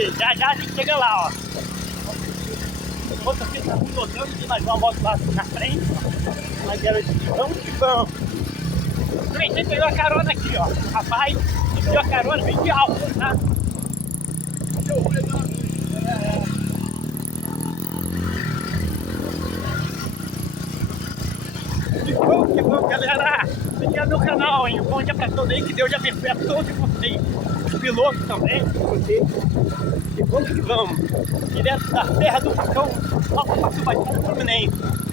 porque já já a gente chega lá, ó. Outra aqui tá pilotando, tem mais uma moto lá na frente, ó. Mas ela disse, vamos que vamos. Também você pegou a carona aqui, ó. Rapaz, ele pegou a carona bem de alto, tá? Que bom, galera! Aqui é meu canal, hein? Bom dia pra todos aí, que Deus abençoe a todos vocês, os pilotos também, vocês. Que vamos que vamos! Direto da Serra do Facão, Alto Passo Baixo Fluminense.